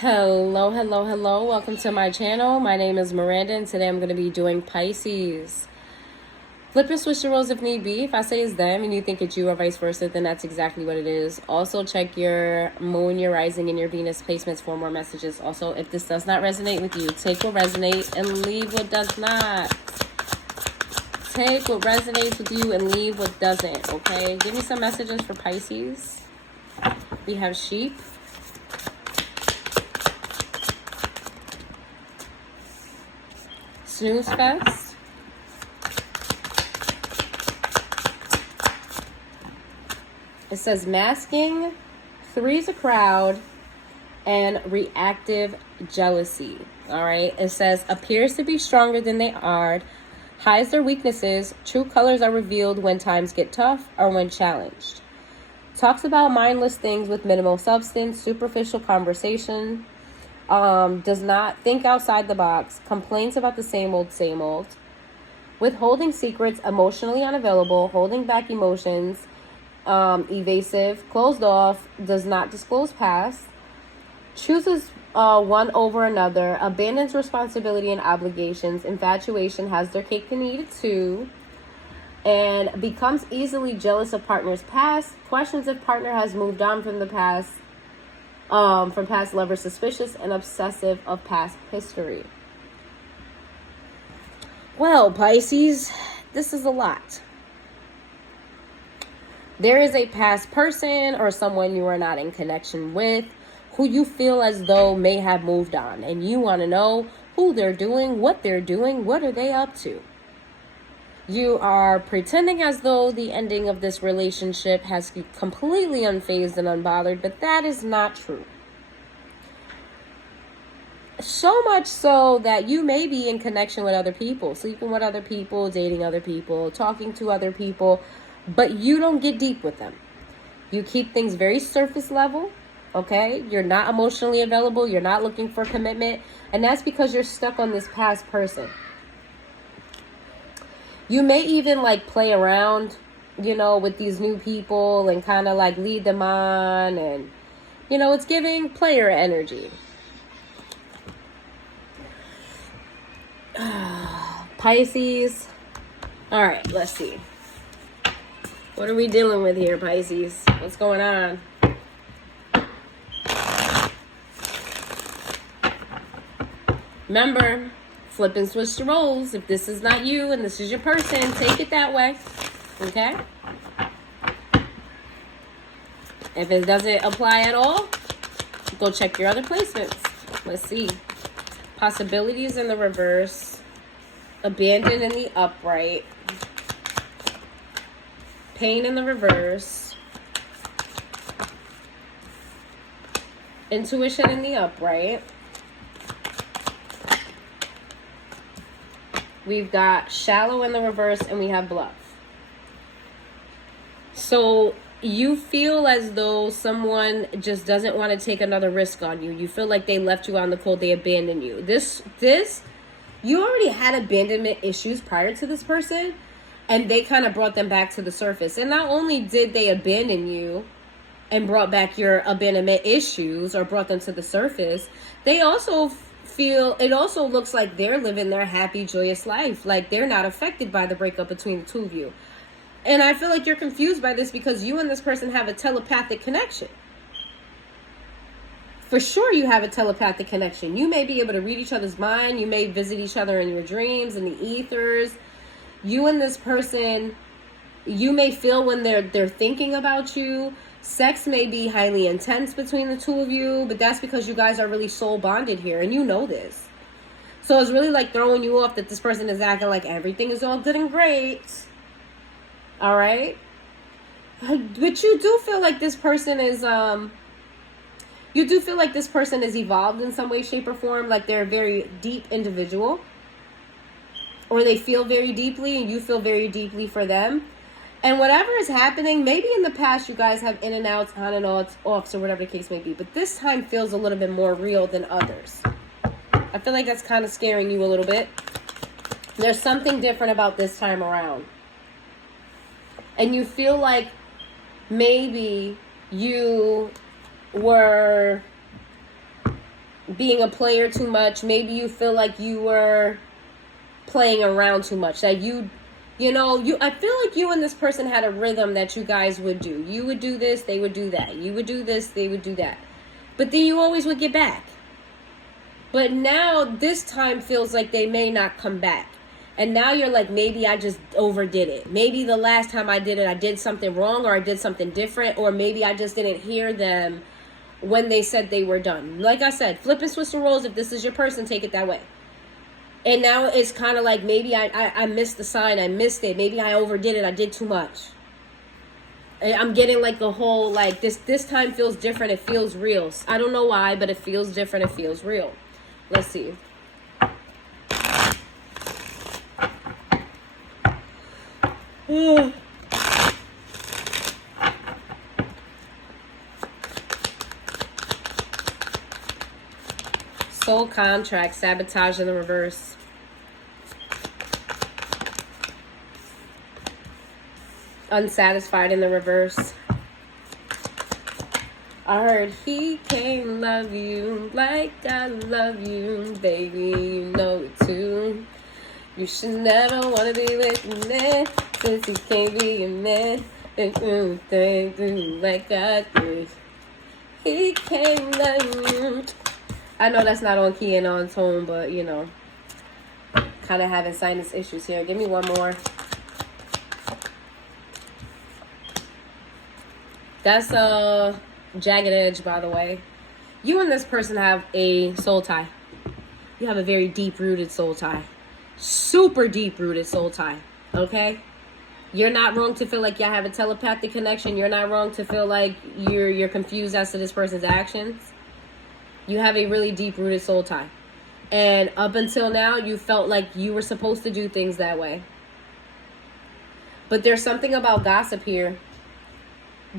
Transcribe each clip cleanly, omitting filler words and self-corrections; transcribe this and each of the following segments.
Hello, hello, hello. Welcome to my channel. My name is Miranda, and today I'm going to be doing Pisces. Flip and switch the roles if need be. If I say it's them and you think it's you or vice versa, then that's exactly what it is. Also, check your moon, your rising, and your Venus placements for more messages. Also, if this does not resonate with you, take what resonates and leave what does not. Take what resonates with you and leave what doesn't, okay? Give me some messages for Pisces. We have sheep. Snooze fest. It says masking, three's a crowd, and reactive jealousy. All right. It says appears to be stronger than they are, hides their weaknesses. True colors are revealed when times get tough or when challenged. Talks about mindless things with minimal substance, superficial conversation. Does not think outside the box, complains about the same old, withholding secrets, emotionally unavailable, holding back emotions, evasive, closed off, does not disclose past, chooses one over another, abandons responsibility and obligations, infatuation, has their cake and eat it too, and becomes easily jealous of partner's past, questions if partner has moved on from the past, from past lovers, suspicious and obsessive of past history. Well, Pisces, this is a lot. There is a past person or someone you are not in connection with who you feel as though may have moved on, and you want to know who they're doing, what are they up to. You are pretending as though the ending of this relationship has been completely unfazed and unbothered, but that is not true. So much so that you may be in connection with other people, sleeping with other people, dating other people, talking to other people, but you don't get deep with them. You keep things very surface level, okay? You're not emotionally available. You're not looking for commitment, and that's because you're stuck on this past person. You may even play around, with these new people and kind of lead them on, and, it's giving player energy. Pisces. All right, let's see. What are we dealing with here, Pisces? What's going on? Remember, flip and switch the roles. If this is not you and this is your person, take it that way. Okay? If it doesn't apply at all, go check your other placements. Let's see. Possibilities in the reverse. Abandon in the upright. Pain in the reverse. Intuition in the upright. We've got shallow in the reverse, and we have bluff. So you feel as though someone just doesn't want to take another risk on you. You feel like they left you out in the cold. They abandoned you. You already had abandonment issues prior to this person, and they kind of brought them back to the surface. And not only did they abandon you and brought back your abandonment issues or brought them to the surface, they also it also looks like they're living their happy, joyous life. Like they're not affected by the breakup between the two of you. And I feel like you're confused by this because you and this person have a telepathic connection. For sure you have a telepathic connection. You may be able to read each other's mind. You may visit each other in your dreams, in the ethers. You and this person, you may feel when they're thinking about you. Sex may be highly intense between the two of you, but that's because you guys are really soul bonded here, and you know this. So it's really throwing you off that this person is acting like everything is all good and great. All right? But you do feel like this person is, evolved in some way, shape, or form. Like they're a very deep individual. Or they feel very deeply, and you feel very deeply for them. And whatever is happening, maybe in the past you guys have in and outs, on and offs, or whatever the case may be. But this time feels a little bit more real than others. I feel like that's kind of scaring you a little bit. There's something different about this time around. And you feel like maybe you were being a player too much. Maybe you feel like you were playing around too much. That I feel like you and this person had a rhythm that you guys would do. You would do this, they would do that. You would do this, they would do that. But then you always would get back. But now this time feels like they may not come back. And now you're like, maybe I just overdid it. Maybe the last time I did it, I did something wrong, or I did something different, or maybe I just didn't hear them when they said they were done. Like I said, flip and switch the roles. If this is your person, take it that way. And now it's kind of like, maybe I missed the sign. I missed it. Maybe I overdid it. I did too much. I'm getting like the whole, like, this time feels different. It feels real. I don't know why, but it feels different. It feels real. Let's see. Soul contract, sabotage in the reverse. Unsatisfied in the reverse. I heard he can't love you like I love you, baby, you know it too. You should never want to be with me, since he can't be a man. Like I do. He can't love you. I know that's not on key and on tone, but you know, kind of having sinus issues here. Give me one more. That's a jagged edge, by the way. You and this person have a soul tie. You have a very deep-rooted soul tie. Super deep-rooted soul tie. Okay? You're not wrong to feel like y'all have a telepathic connection. You're not wrong to feel like you're confused as to this person's actions. You have a really deep-rooted soul tie. And up until now, you felt like you were supposed to do things that way. But there's something about gossip here.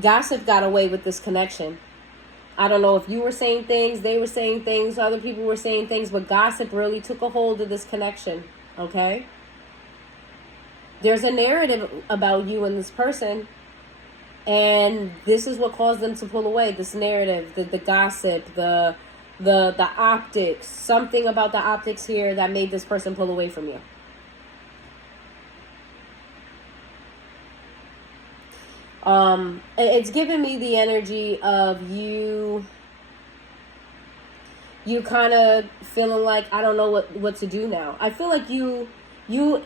Gossip got away with this connection. I don't know if you were saying things, they were saying things, other people were saying things, but gossip really took a hold of this connection, okay? There's a narrative about you and this person, and this is what caused them to pull away, this narrative, the gossip, the optics, something about the optics here that made this person pull away from you. It's giving me the energy of you kind of feeling like, I don't know what to do now. I feel like you have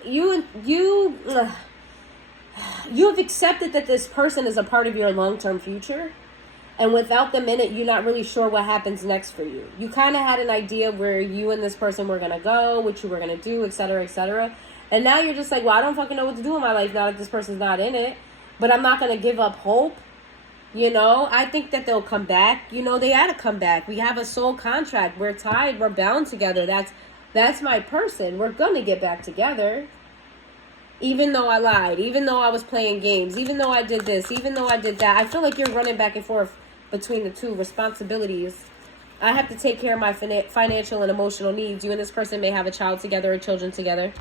accepted that this person is a part of your long-term future. And without them in it, you're not really sure what happens next for you. You kind of had an idea where you and this person were going to go, what you were going to do, etc., etc. And now you're just like, well, I don't fucking know what to do in my life now that this person's not in it. But I'm not going to give up hope. You know, I think that they'll come back. You know, they had to come back. We have a soul contract. We're tied. We're bound together. That's my person. We're going to get back together. Even though I lied. Even though I was playing games. Even though I did this. Even though I did that. I feel like you're running back and forth between the two responsibilities. I have to take care of my financial and emotional needs. You and this person may have a child together or children together.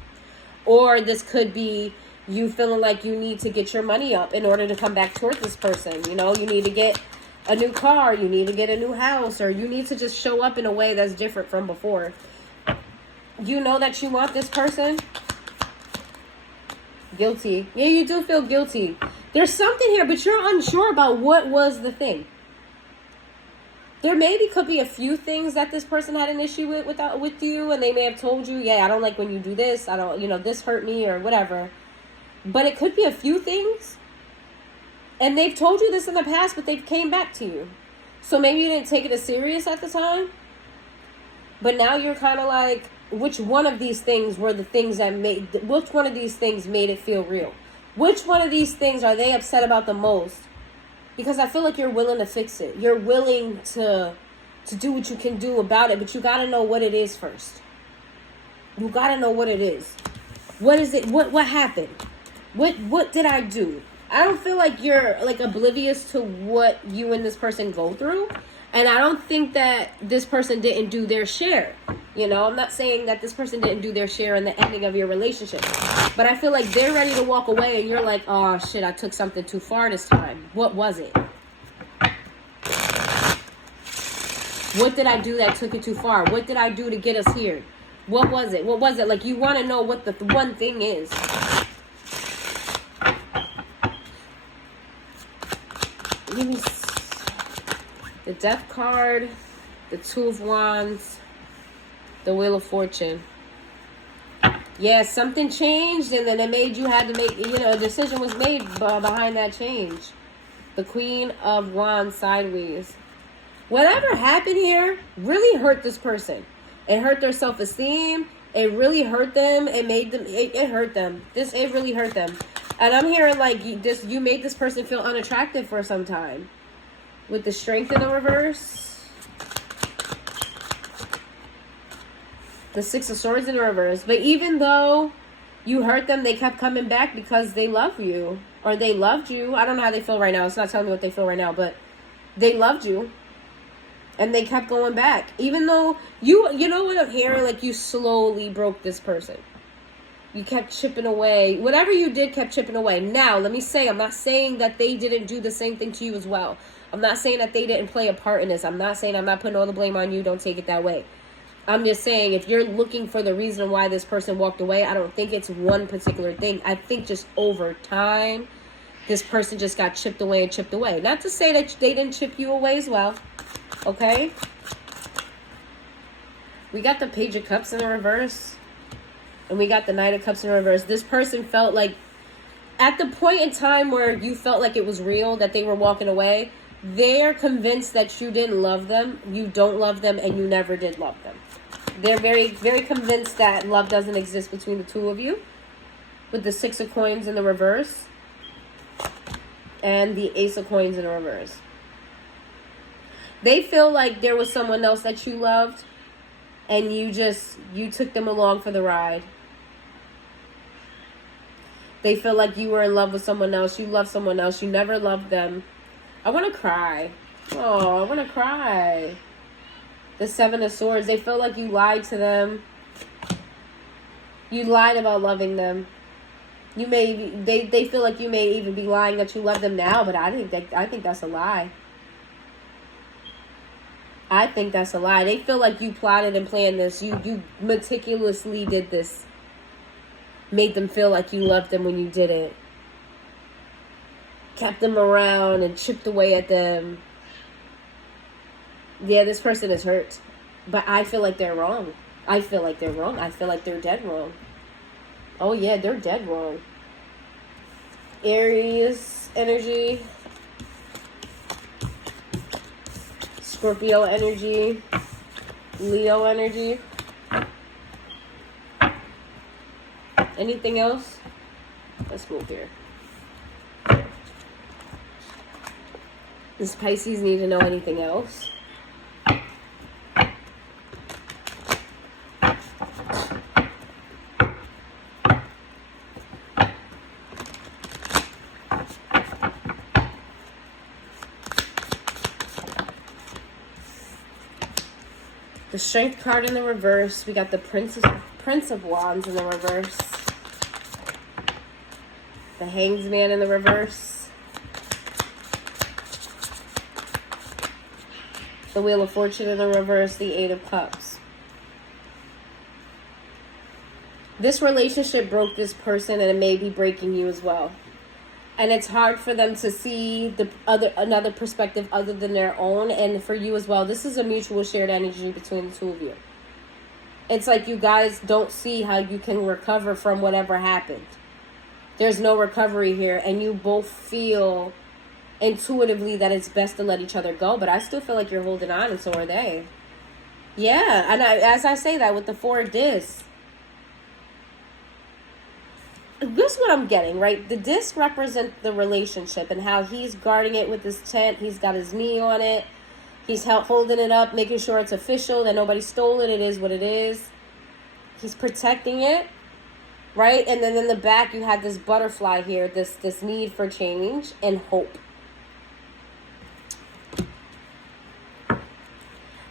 Or this could be you feeling like you need to get your money up in order to come back towards this person. You know, you need to get a new car, you need to get a new house, or you need to just show up in a way that's different from before. You know that you want this person? Guilty. Yeah, you do feel guilty. There's something here, but you're unsure about what was the thing. There maybe could be a few things that this person had an issue with you, and they may have told you, yeah, I don't like when you do this, I don't, this hurt me, or whatever. But it could be a few things. And they've told you this in the past, but they've came back to you. So maybe you didn't take it as serious at the time. But now you're kind of like, which one of these things were the things that which one of these things made it feel real? Which one of these things are they upset about the most? Because I feel like you're willing to fix it. You're willing to do what you can do about it. But you got to know what it is first. You got to know what it is. What is it? What happened? What did I do? I don't feel like you're like oblivious to what you and this person go through. And I don't think that this person didn't do their share. You know, I'm not saying that this person didn't do their share in the ending of your relationship. But I feel like they're ready to walk away and you're like, oh shit, I took something too far this time. What was it? What did I do that took it too far? What did I do to get us here? What was it? What was it? Like, you want to know what the one thing is. Give me the Death card, the Two of Wands, the Wheel of Fortune. Yeah, something changed, and then it made you had to make, a decision was made behind that change. The Queen of Wands sideways. Whatever happened here really hurt this person. It hurt their self-esteem. It really hurt them. It made them, it hurt them. It really hurt them. And I'm hearing like you made this person feel unattractive for some time. With the Strength in the reverse. The Six of Swords in the reverse. But even though you hurt them, they kept coming back because they love you. Or they loved you. I don't know how they feel right now. It's not telling me what they feel right now. But they loved you. And they kept going back. Even though you know what I'm hearing? Like, you slowly broke this person. You kept chipping away. Whatever you did kept chipping away. Now, let me say, I'm not saying that they didn't do the same thing to you as well. I'm not saying that they didn't play a part in this. I'm not saying, I'm not putting all the blame on you. Don't take it that way. I'm just saying, if you're looking for the reason why this person walked away, I don't think it's one particular thing. I think just over time, this person just got chipped away and chipped away. Not to say that they didn't chip you away as well. Okay? We got the Page of Cups in the reverse. And we got the Knight of Cups in reverse. This person felt like, at the point in time where you felt like it was real, that they were walking away, they're convinced that you didn't love them, you don't love them, and you never did love them. They're very, very convinced that love doesn't exist between the two of you. With the Six of Coins in the reverse. And the Ace of Coins in the reverse. They feel like there was someone else that you loved, and you took them along for the ride. They feel like you were in love with someone else. You loved someone else. You never loved them. I want to cry. Oh, I want to cry. The Seven of Swords. They feel like you lied to them. You lied about loving them. They feel like you may even be lying that you love them now, but I think that's a lie. I think that's a lie. They feel like you plotted and planned this. You meticulously did this. Made them feel like you loved them when you didn't. Kept them around and chipped away at them. Yeah, this person is hurt. But I feel like they're wrong. I feel like they're wrong. I feel like they're dead wrong. Oh yeah, they're dead wrong. Aries energy. Scorpio energy. Leo energy. Anything else? Let's move here. Does Pisces need to know anything else? The Strength card in the reverse. We got the Prince of Wands in the reverse. The Hanged Man in the reverse. The Wheel of Fortune in the reverse. The Eight of Cups. This relationship broke this person, and it may be breaking you as well. And it's hard for them to see another perspective other than their own, and for you as well. This is a mutual shared energy between the two of you. It's like you guys don't see how you can recover from whatever happened. There's no recovery here, and you both feel intuitively that it's best to let each other go, but I still feel like you're holding on, and so are they. Yeah, and as I say that with the Four of Discs, this is what I'm getting, right? The disc represents the relationship and how he's guarding it with his tent. He's got his knee on it. He's holding it up, making sure it's official, that nobody stole it. It is what it is. He's protecting it, right? And then in the back, you have this butterfly here, this need for change and hope.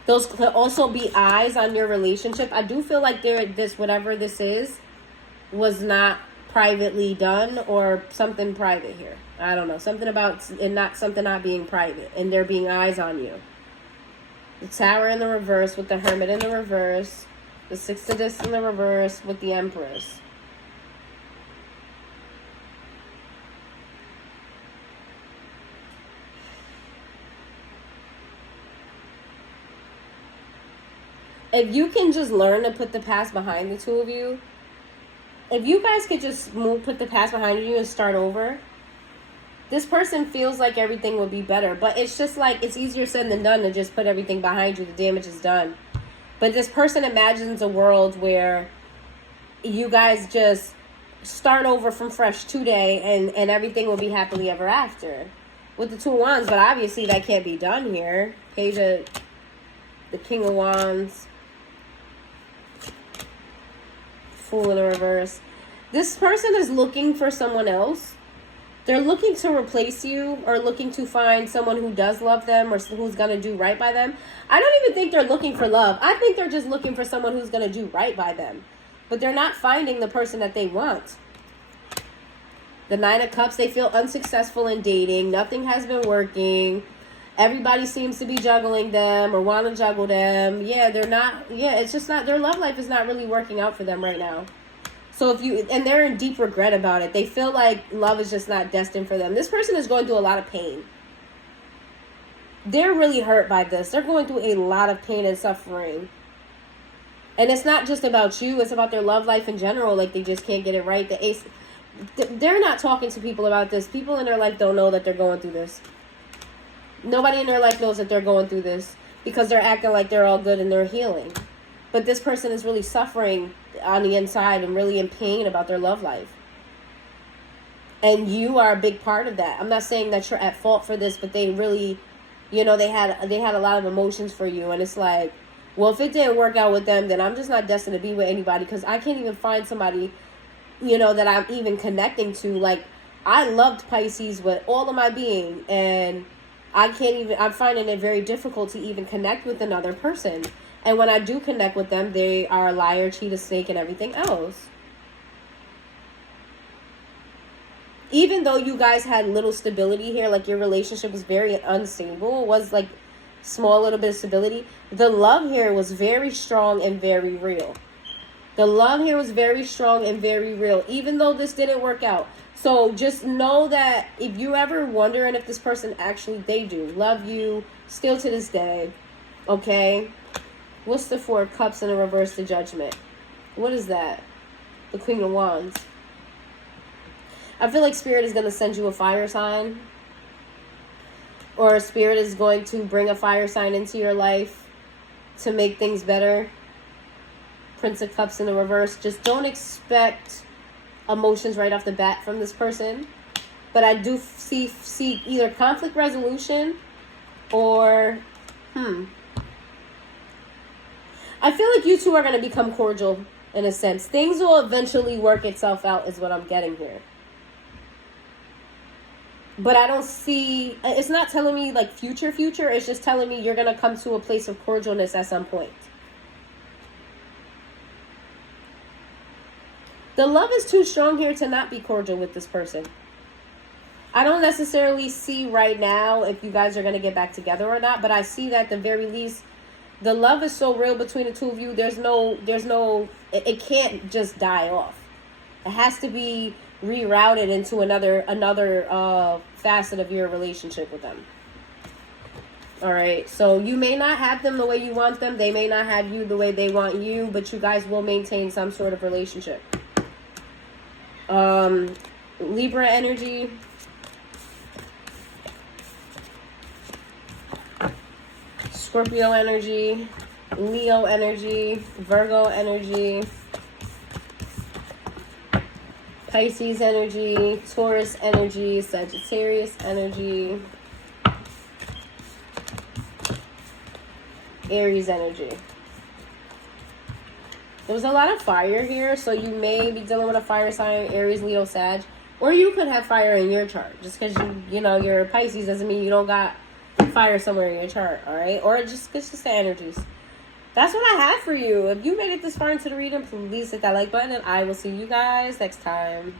Those could also be eyes on your relationship. I do feel like whatever this is, was not privately done, or something private here. I don't know. Something about, and not something not being private, and there being eyes on you. The Tower in the reverse with the Hermit in the reverse. The Six of Discs in the reverse with the Empress. If you can just learn to put the past behind the two of you, if you guys could just put the past behind you and start over, this person feels like everything would be better. But it's just like, it's easier said than done to just put everything behind you. The damage is done. But this person imagines a world where you guys just start over from fresh today and everything will be happily ever after. With the Two of Wands, but obviously that can't be done here. Page of the King of Wands. Fool in the reverse. This person is looking for someone else. They're looking to replace you or looking to find someone who does love them or who's going to do right by them. I don't even think they're looking for love. I think they're just looking for someone who's going to do right by them. But they're not finding the person that they want. The Nine of Cups, they feel unsuccessful in dating. Nothing has been working. Everybody seems to be juggling them or want to juggle them. Yeah, they're not. Yeah, it's just not. Their love life is not really working out for them right now. So and they're in deep regret about it. They feel like love is just not destined for them. This person is going through a lot of pain. They're really hurt by this. They're going through a lot of pain and suffering. And it's not just about you. It's about their love life in general. Like, they just can't get it right. The Ace, they're not talking to people about this. People in their life don't know that they're going through this. Nobody in their life knows that they're going through this because they're acting like they're all good and they're healing. But this person is really suffering on the inside and really in pain about their love life. And you are a big part of that. I'm not saying that you're at fault for this, but they really, they had a lot of emotions for you. And it's like, well, if it didn't work out with them, then I'm just not destined to be with anybody because I can't even find somebody, that I'm even connecting to. Like, I loved Pisces with all of my being, and I'm finding it very difficult to even connect with another person. And when I do connect with them, they are a liar, cheat, a snake, and everything else. Even though you guys had little stability here, like your relationship was very unstable, it was like small little bit of stability, the love here was very strong and very real. The love here was very strong and very real, even though this didn't work out. So just know that if you ever wondering if this person actually, they do love you still to this day, okay? What's the Four of Cups in the reverse, the Judgment? What is that? The Queen of Wands. I feel like Spirit is going to send you a fire sign. Or Spirit is going to bring a fire sign into your life to make things better. Prince of Cups in the reverse. Just don't expect emotions right off the bat from this person. But I do see either conflict resolution or... I feel like you two are going to become cordial in a sense. Things will eventually work itself out is what I'm getting here. But I don't see... It's not telling me like future. It's just telling me you're going to come to a place of cordialness at some point. The love is too strong here to not be cordial with this person. I don't necessarily see right now if you guys are going to get back together or not. But I see that at the very least... The love is so real between the two of you. It can't just die off. It has to be rerouted into another facet of your relationship with them. All right. So you may not have them the way you want them. They may not have you the way they want you, but you guys will maintain some sort of relationship. Libra energy. Scorpio energy, Leo energy, Virgo energy, Pisces energy, Taurus energy, Sagittarius energy, Aries energy. There's a lot of fire here, so you may be dealing with a fire sign, Aries, Leo, Sag. Or you could have fire in your chart. Just because you're Pisces doesn't mean you don't got fire somewhere in your chart, all right? Or just the energies. That's what I have for you. If you made it this far into the reading, please hit that like button, and I will see you guys next time.